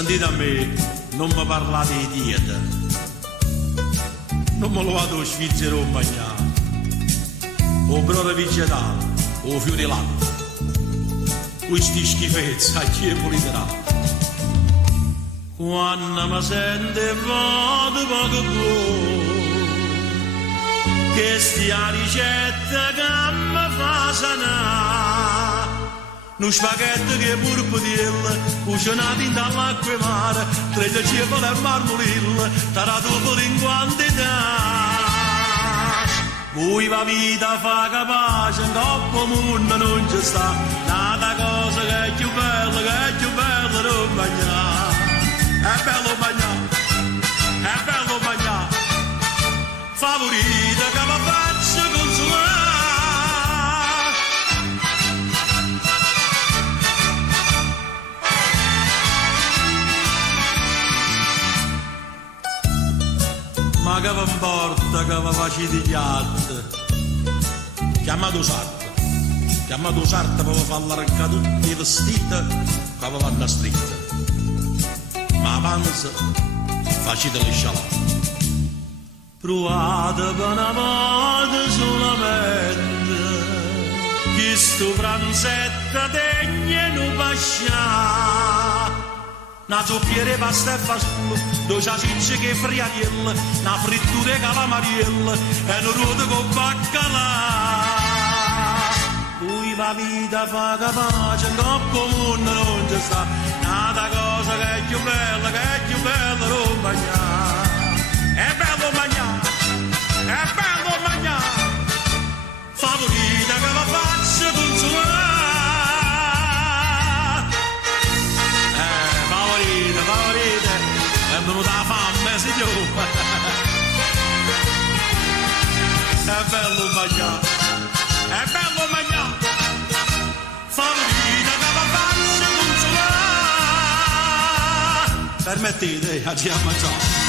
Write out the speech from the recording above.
Sentite a me, non mi parlate di dieta. Non me lo vado a svizzero a mangiare. O brodo vegetale, o fiori latte. Questi schifezzi a chi è puliterà. Quando mi sente vado poco buono, che stia ricetta che mi fa sanare. Un spaghetto che è pure pudilla, cucinato in dall'acqua e mare, 3 cepole e marmolilla, tarato in quantità. Voi la vita fa capace, in coppa mondo non ci sta, nata cosa che è più bella non mangiare. È bello mangiare, è bello mangiare, favorita che mi faccio consolare. Ma che vi importa che vi facete gli altri? Chiamato sarto per far l'arrancare tutti i vestiti che vi vanno a stritte. Ma avanza facete le scialate. Provate per una volta solamente che sto pranzetto degno non pascià. Una zoppiere pasta e fasullo, 2 salsicce che friariella, una frittura e calamariella e un ruoto con baccalà. Poi la vita fa capace, in coppa mondo non ci sta, nata cosa che è più bella non mangiare. È bello mangiare, è bello mangiare, favorita che la faccio consolare. Favorite, è venuta la fame, signore. È bello mangiare, è bello mangiare, favorita che la faccio consolare. Permettete, ci a mangiare.